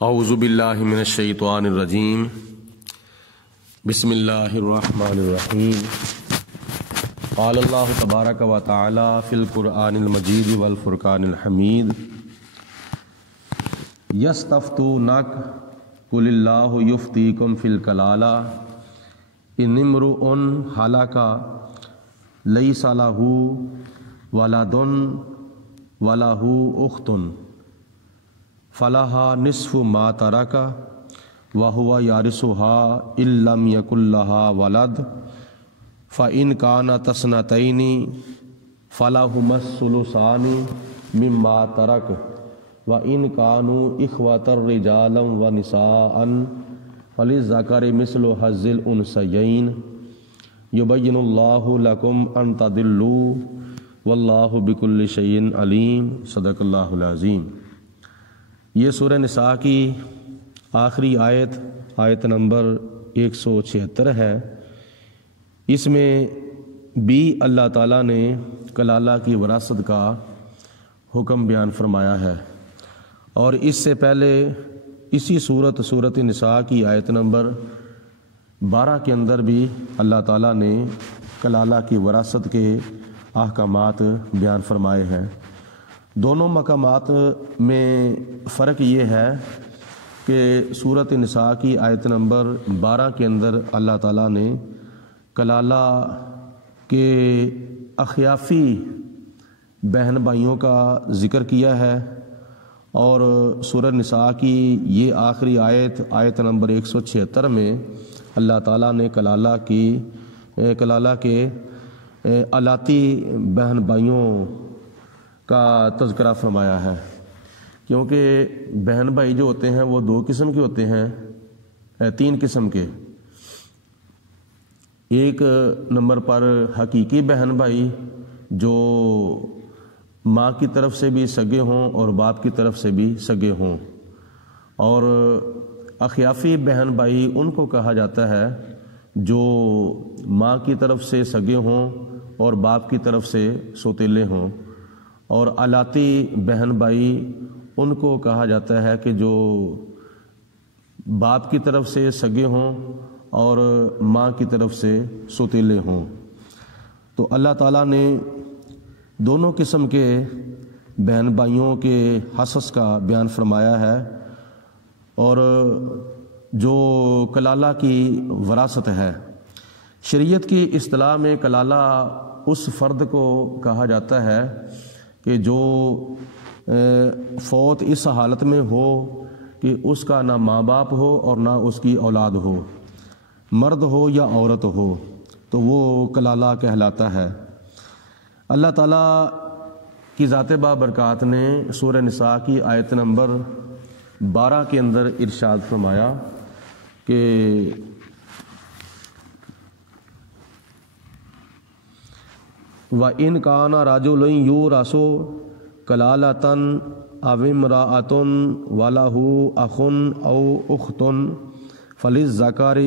اعوذ باللہ من الشیطان الرجیم بسم اللہ الرحمن الرحیم قال اللہ تبارک و تعالی فی القرآن المجید والفرقان الحمید یستفتونک قل اللہ یفتیکم فی الکلالہ ان امرؤ ہلک لیس لہ ولد ولہ اخت فلہا نصف ما ترک وہو یارثها ان لم یکن لها ولد فإن كانت اثنتین فلہما الثلثان مما ترک وإن كانوا إخوة رجالا ونساء فللذکر مثل حظ الأنثیین یبین اللہ لکم ان تضلوا واللہ بکل شیء علیم صدق اللہ العظیم۔ یہ سورہ نساء کی آخری آیت نمبر 176 ہے۔ اس میں بھی اللہ تعالیٰ نے کلالہ کی وراثت کا حکم بیان فرمایا ہے، اور اس سے پہلے اسی سورۃ نساء کی آیت نمبر 12 کے اندر بھی اللہ تعالیٰ نے کلالہ کی وراثت کے احکامات بیان فرمائے ہیں۔ دونوں مقامات میں فرق یہ ہے کہ سورۃ نساء کی آیت نمبر 12 کے اندر اللہ تعالیٰ نے کلالہ کے اخیافی بہن بھائیوں کا ذکر کیا ہے، اور سورۃ نساء کی یہ آخری آیت نمبر 176 میں اللہ تعالیٰ نے کلالہ کے الاتی بہن بھائیوں کا تذکرہ فرمایا ہے، کیونکہ بہن بھائی جو ہوتے ہیں وہ 2 قسم کے ہوتے ہیں، 3 قسم کے۔ ایک نمبر پر حقیقی بہن بھائی جو ماں کی طرف سے بھی سگے ہوں اور باپ کی طرف سے بھی سگے ہوں، اور اخیافی بہن بھائی ان کو کہا جاتا ہے جو ماں کی طرف سے سگے ہوں اور باپ کی طرف سے سوتیلے ہوں، اور الاتی بہن بھائی ان کو کہا جاتا ہے کہ جو باپ کی طرف سے سگے ہوں اور ماں کی طرف سے سوتیلے ہوں۔ تو اللہ تعالیٰ نے دونوں قسم کے بہن بھائیوں کے حصص کا بیان فرمایا ہے، اور جو کلالہ کی وراثت ہے، شریعت کی اصطلاح میں کلالہ اس فرد کو کہا جاتا ہے کہ جو فوت اس حالت میں ہو کہ اس کا نہ ماں باپ ہو اور نہ اس کی اولاد ہو، مرد ہو یا عورت ہو، تو وہ کلالہ کہلاتا ہے۔ اللہ تعالیٰ کی ذات بابرکات نے سورہ نساء کی آیت نمبر 12 کے اندر ارشاد فرمایا کہ وَإِنْ كَانَ رَجُلٌ يُورَثُ كَلَالَةً أَوِ امْرَأَةٌ وَلَهُ أَخٌ أَوْ أُخْتٌ فَلِلذَّكَرِ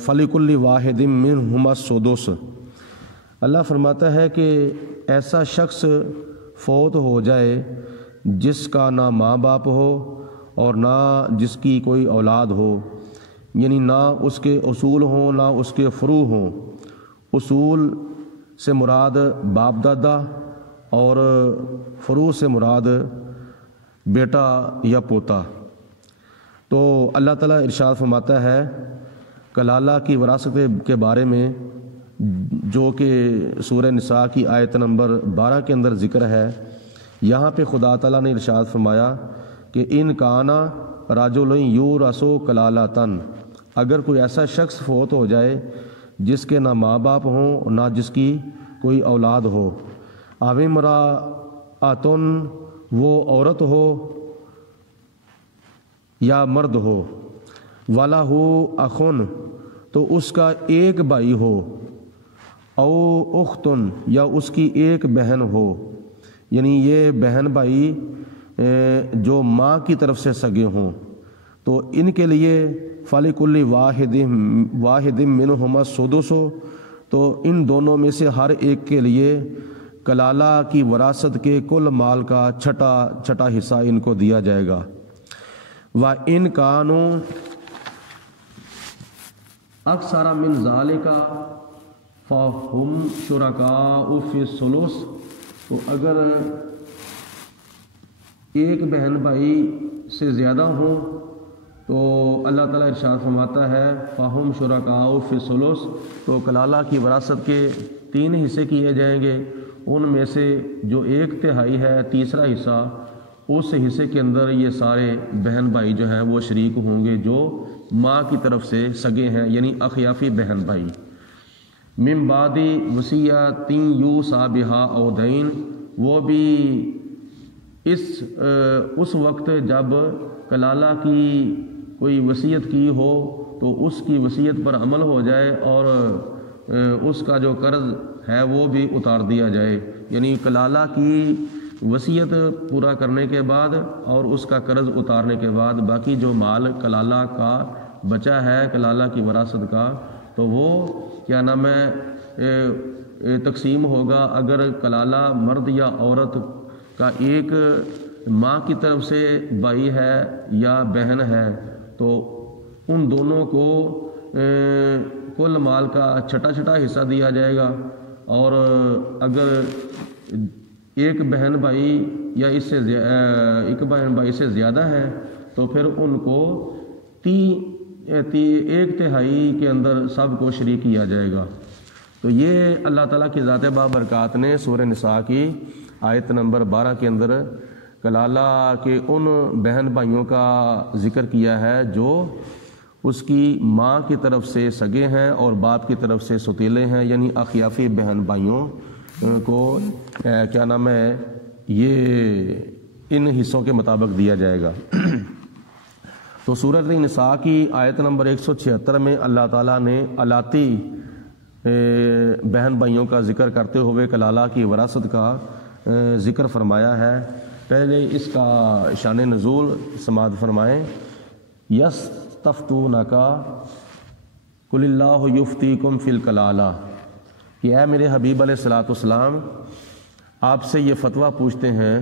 فَلِكُلِّ وَاحِدٍ مِّنْهُمَا السُّدُسُ۔ اللہ فرماتا ہے کہ ایسا شخص فوت ہو جائے جس کا نہ ماں باپ ہو اور نہ جس کی کوئی اولاد ہو، یعنی نہ اس کے اصول ہوں نہ اس کے فروع ہوں۔ اصول سے مراد باپ دادا اور فروع سے مراد بیٹا یا پوتا۔ تو اللہ تعالیٰ ارشاد فرماتا ہے کلالہ کی وراثت کے بارے میں، جو کہ سورہ نساء کی آیت نمبر 12 کے اندر ذکر ہے۔ یہاں پہ خدا تعالیٰ نے ارشاد فرمایا کہ ان کانا رجل یورث کلالۃ، اگر کوئی ایسا شخص فوت ہو جائے جس کے نہ ماں باپ ہوں نہ جس کی کوئی اولاد ہو، او امرأۃ، وہ عورت ہو یا مرد ہو، وَلَهُ أَخٌ، تو اس کا ایک بھائی ہو، او اخت، یا اس کی ایک بہن ہو، یعنی یہ بہن بھائی جو ماں کی طرف سے سگے ہوں، تو ان کے لیے فَلِكُلِّ وَاحِدٍ مِّنْهُمَا السُّدُسُ، تو ان دونوں میں سے ہر ایک کے لیے کلالہ کی وراثت کے کل مال کا چھٹا حصہ ان کو دیا جائے گا۔ وَإِنْ كَانُوا أَكْثَرَ مِنْ ذَلِكَ فَهُمْ شُرَكَاءُ فِي الثُّلُثِ، تو اگر ایک بہن بھائی سے زیادہ ہوں تو اللہ تعالیٰ ارشاد فرماتا ہے فَهُمْ شُرَكَاءُ فِي الثُّلُثِ، تو کلالہ کی وراثت کے 3 حصے کیے جائیں گے، ان میں سے جو 1/3 ہے، تیسرا حصہ، اس حصے کے اندر یہ سارے بہن بھائی جو ہیں وہ شریک ہوں گے جو ماں کی طرف سے سگے ہیں، یعنی اخیافی بہن بھائی۔ من بعد وصیۃ یوصی بہا او دین، وہ بھی اس وقت جب کلالہ کی کوئی وصیت کی ہو تو اس کی وصیت پر عمل ہو جائے اور اس کا جو قرض ہے وہ بھی اتار دیا جائے، یعنی کلالہ کی وصیت پورا کرنے کے بعد اور اس کا قرض اتارنے کے بعد باقی جو مال کلالہ کا بچا ہے کلالہ کی وراثت کا، تو وہ کیا نام ہے تقسیم ہوگا۔ اگر کلالہ مرد یا عورت کا ایک ماں کی طرف سے بھائی ہے یا بہن ہے تو ان دونوں کو کل مال کا چھٹا حصہ دیا جائے گا، اور اگر ایک بہن بھائی یا ایک بہن بھائی سے زیادہ ہے تو پھر ان کو 1/3 کے اندر سب کو شریک کیا جائے گا۔ تو یہ اللہ تعالیٰ کی ذات بابرکات نے سورہ نساء کی آیت نمبر 12 کے اندر کلالہ کے ان بہن بھائیوں کا ذکر کیا ہے جو اس کی ماں کی طرف سے سگے ہیں اور باپ کی طرف سے ستیلے ہیں، یعنی اخیافی بہن بھائیوں کو کیا نام ہے یہ ان حصوں کے مطابق دیا جائے گا۔ تو سورۃ نساء کی آیت نمبر 176 میں اللہ تعالیٰ نے الاتی بہن بھائیوں کا ذکر کرتے ہوئے کلالہ کی وراثت کا ذکر فرمایا ہے۔ پہلے اس کا شان نزول سماعت فرمائیں۔ یستفتونک قل اللہ یفتیکم فی الکلالہ، کہ اے میرے حبیب علیہ الصلوۃ والسلام آپ سے یہ فتویٰ پوچھتے ہیں۔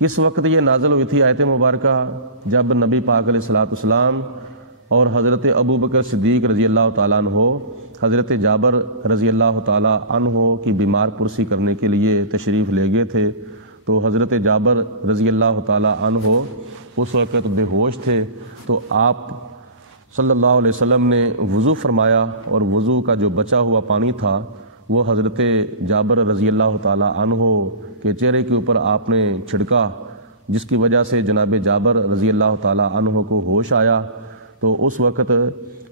کس وقت یہ نازل ہوئی تھی آیت مبارکہ؟ جب نبی پاک علیہ الصلوۃ والسلام اور حضرت ابو بکر صدیق رضی اللہ تعالیٰ عنہ حضرت جابر رضی اللہ تعالیٰ عنہ کی بیمار پرسی کرنے کے لیے تشریف لے گئے تھے، تو حضرت جابر رضی اللہ تعالیٰ عنہ اس وقت بے ہوش تھے، تو آپ صلی اللہ علیہ وسلم نے وضو فرمایا اور وضو کا جو بچا ہوا پانی تھا وہ حضرت جابر رضی اللہ تعالیٰ عنہ کے چہرے کے اوپر آپ نے چھڑکا، جس کی وجہ سے جناب جابر رضی اللہ تعالیٰ عنہ کو ہوش آیا۔ تو اس وقت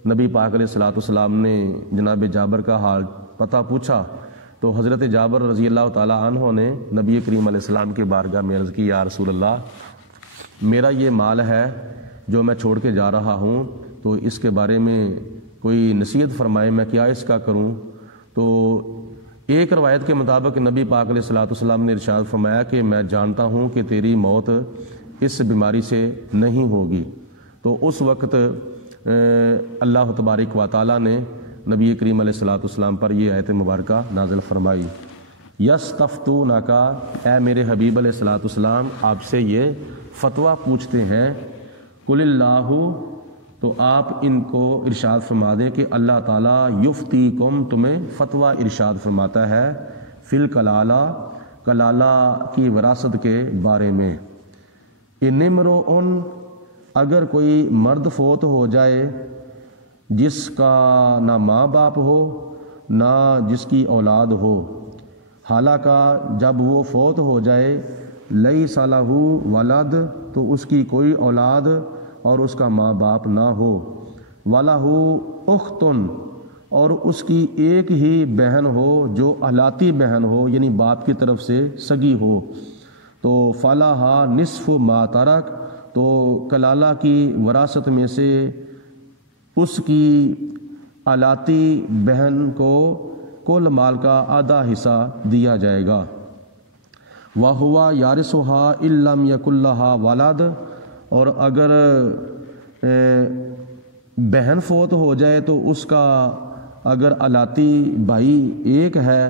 نبی پاک علیہ الصلوۃ والسلام نے جناب جابر کا حال پتہ پوچھا، تو حضرت جابر رضی اللہ تعالیٰ عنہ نے نبی کریم علیہ السلام کے بارگاہ میں عرض کی، یا رسول اللہ میرا یہ مال ہے جو میں چھوڑ کے جا رہا ہوں، تو اس کے بارے میں کوئی نصیحت فرمائے، میں کیا اس کا کروں؟ تو ایک روایت کے مطابق نبی پاک علیہ الصلوۃ والسلام نے ارشاد فرمایا کہ میں جانتا ہوں کہ تیری موت اس بیماری سے نہیں ہوگی۔ تو اس وقت اللہ تبارک و تعالیٰ نے نبی کریم علیہ الصلوۃ والسلام پر یہ آیت مبارکہ نازل فرمائی۔ یستفتونک، اے میرے حبیب علیہ الصلوۃ والسلام آپ سے یہ فتویٰ پوچھتے ہیں، قل اللہ، تو آپ ان کو ارشاد فرما دیں کہ اللہ تعالیٰ یفتیکم، تمہیں فتویٰ ارشاد فرماتا ہے، فی الکلالہ، کلالہ کی وراثت کے بارے میں۔ ان امرؤ، اگر کوئی مرد فوت ہو جائے جس کا نہ ماں باپ ہو نہ جس کی اولاد ہو، حالانکہ جب وہ فوت ہو جائے لیس لہ ولد، تو اس کی کوئی اولاد اور اس کا ماں باپ نہ ہو، ولہ اختن، اور اس کی ایک ہی بہن ہو جو احلاتی بہن ہو، یعنی باپ کی طرف سے سگی ہو، تو فلہا نصف ما ترک، تو کلالہ کی وراثت میں سے اس کی احلاتی بہن کو کل مال کا آدھا حصہ دیا جائے گا۔ وَهُوَ يَرِثُهَا إِن لَّمْ يَكُن لَّهَا وَلَدٌ، اور اگر بہن فوت ہو جائے تو اس کا اگر احلاتی بھائی ایک ہے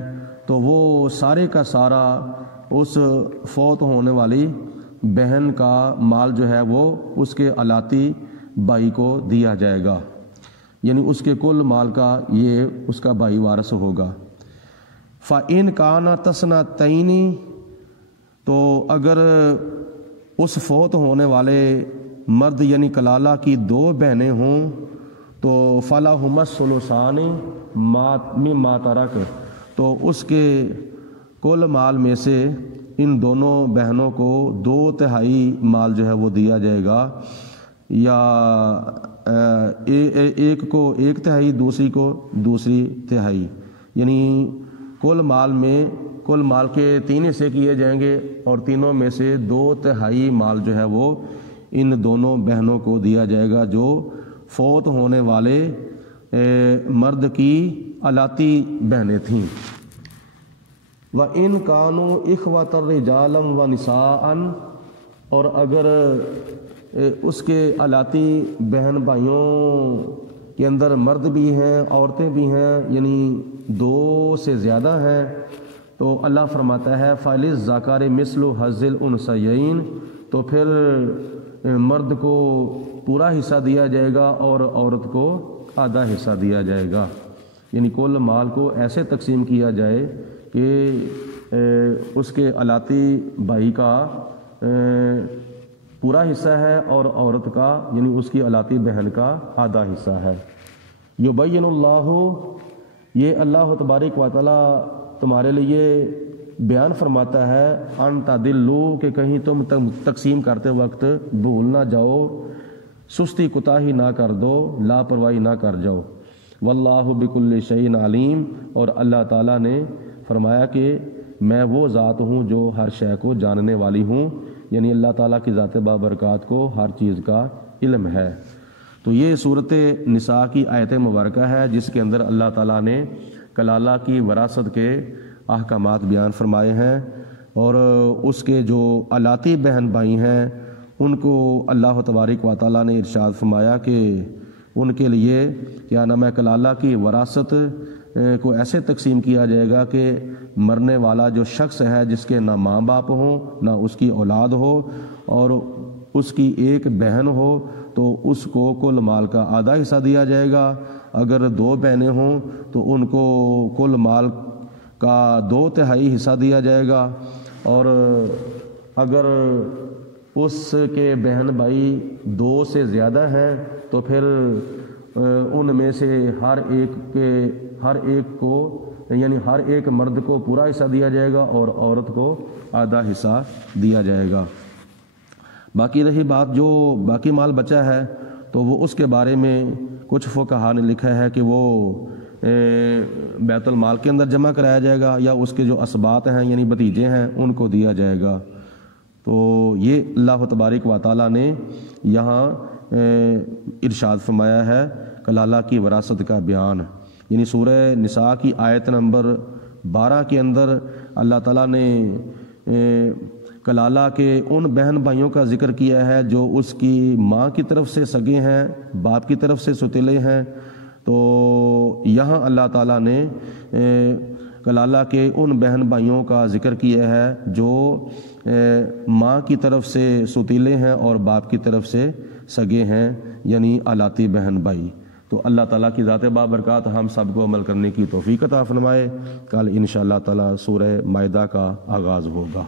تو وہ سارے کا سارا اس فوت ہونے والی بہن کا مال جو ہے وہ اس کے الاتی بھائی کو دیا جائے گا، یعنی اس کے کل مال کا یہ اس کا بھائی وارث ہوگا۔ فَإِنْ كَانَ تَثْنَتَيْنِ، تو اگر اس فوت ہونے والے مرد یعنی کلالہ کی 2 بہنیں ہوں تو فَلَهُمَا الثُّلُثَانِ مِمَّا تَرَكَ، تو اس کے کل مال میں سے ان دونوں بہنوں کو 2/3 مال جو ہے وہ دیا جائے گا، یا ایک کو 1/3 دوسری کو 2/3، یعنی کل مال کے 3 حصے کیے جائیں گے اور تینوں میں سے 2/3 مال جو ہے وہ ان دونوں بہنوں کو دیا جائے گا جو فوت ہونے والے مرد کی الاتی بہنیں تھیں۔ وَإِنْ كَانُوا إِخْوَةً رِجَالًا وَنِسَاءً، اور اگر اس کے الاتی بہن بھائیوں کے اندر مرد بھی ہیں عورتیں بھی ہیں، یعنی 2 سے زیادہ ہیں، تو اللہ فرماتا ہے فَلِلذَّكَرِ مِثْلُ حَظِّ الْأُنثَيَيْنِ، تو پھر مرد کو پورا حصہ دیا جائے گا اور عورت کو آدھا حصہ دیا جائے گا، یعنی کل مال کو ایسے تقسیم کیا جائے کہ اس کے الاتی بھائی کا پورا حصہ ہے اور عورت کا یعنی اس کی الاتی بہن کا آدھا حصہ ہے۔ یبین اللہ، یہ اللہ تبارک و تعالی تمہارے لیے بیان فرماتا ہے، ان تعدلوا، کہ کہیں تم تقسیم کرتے وقت بھول نہ جاؤ، سستی کوتاہی نہ کر دو، لاپرواہی نہ کر جاؤ۔ واللہ بکل شیء علیم، اور اللہ تعالیٰ نے فرمایا کہ میں وہ ذات ہوں جو ہر شے کو جاننے والی ہوں، یعنی اللہ تعالیٰ کی ذات بابرکات کو ہر چیز کا علم ہے۔ تو یہ صورت نساء کی آیت مبارکہ ہے جس کے اندر اللہ تعالیٰ نے کلالہ کی وراثت کے احکامات بیان فرمائے ہیں، اور اس کے جو الاتی بہن بھائی ہیں ان کو اللہ تبارک و تعالیٰ نے ارشاد فرمایا کہ ان کے لیے کیا نام ہے کلالہ کی وراثت کو ایسے تقسیم کیا جائے گا کہ مرنے والا جو شخص ہے جس کے نہ ماں باپ ہوں نہ اس کی اولاد ہو اور اس کی ایک بہن ہو تو اس کو کل مال کا آدھا حصہ دیا جائے گا، اگر 2 بہنیں ہوں تو ان کو کل مال کا 2/3 حصہ دیا جائے گا، اور اگر اس کے بہن بھائی 2 سے زیادہ ہیں تو پھر ان میں سے ہر ایک کو یعنی ہر ایک مرد کو پورا حصہ دیا جائے گا اور عورت کو آدھا حصہ دیا جائے گا۔ باقی رہی بات جو باقی مال بچا ہے تو وہ اس کے بارے میں کچھ فقہا نے لکھا ہے کہ وہ بیت المال کے اندر جمع کرایا جائے گا یا اس کے جو اسباط ہیں یعنی بھتیجے ہیں ان کو دیا جائے گا۔ تو یہ اللہ تبارک و تعالیٰ نے یہاں ارشاد فرمایا ہے کلالہ کی وراثت کا بیان، یعنی سورہ نساء کی آیت نمبر 12 کے اندر اللہ تعالیٰ نے کلالہ کے ان بہن بھائیوں کا ذکر کیا ہے جو اس کی ماں کی طرف سے سگے ہیں، باپ کی طرف سے ستیلے ہیں، تو یہاں اللہ تعالیٰ نے کلالہ کے ان بہن بھائیوں کا ذکر کیا ہے جو ماں کی طرف سے ستیلے ہیں اور باپ کی طرف سے سگے ہیں، یعنی الاتی بہن بھائی۔ تو اللہ تعالیٰ کی ذات بابرکات ہم سب کو عمل کرنے کی توفیق عطا فرمائے۔ کل انشاءاللہ تعالیٰ سورہ مائدہ کا آغاز ہوگا۔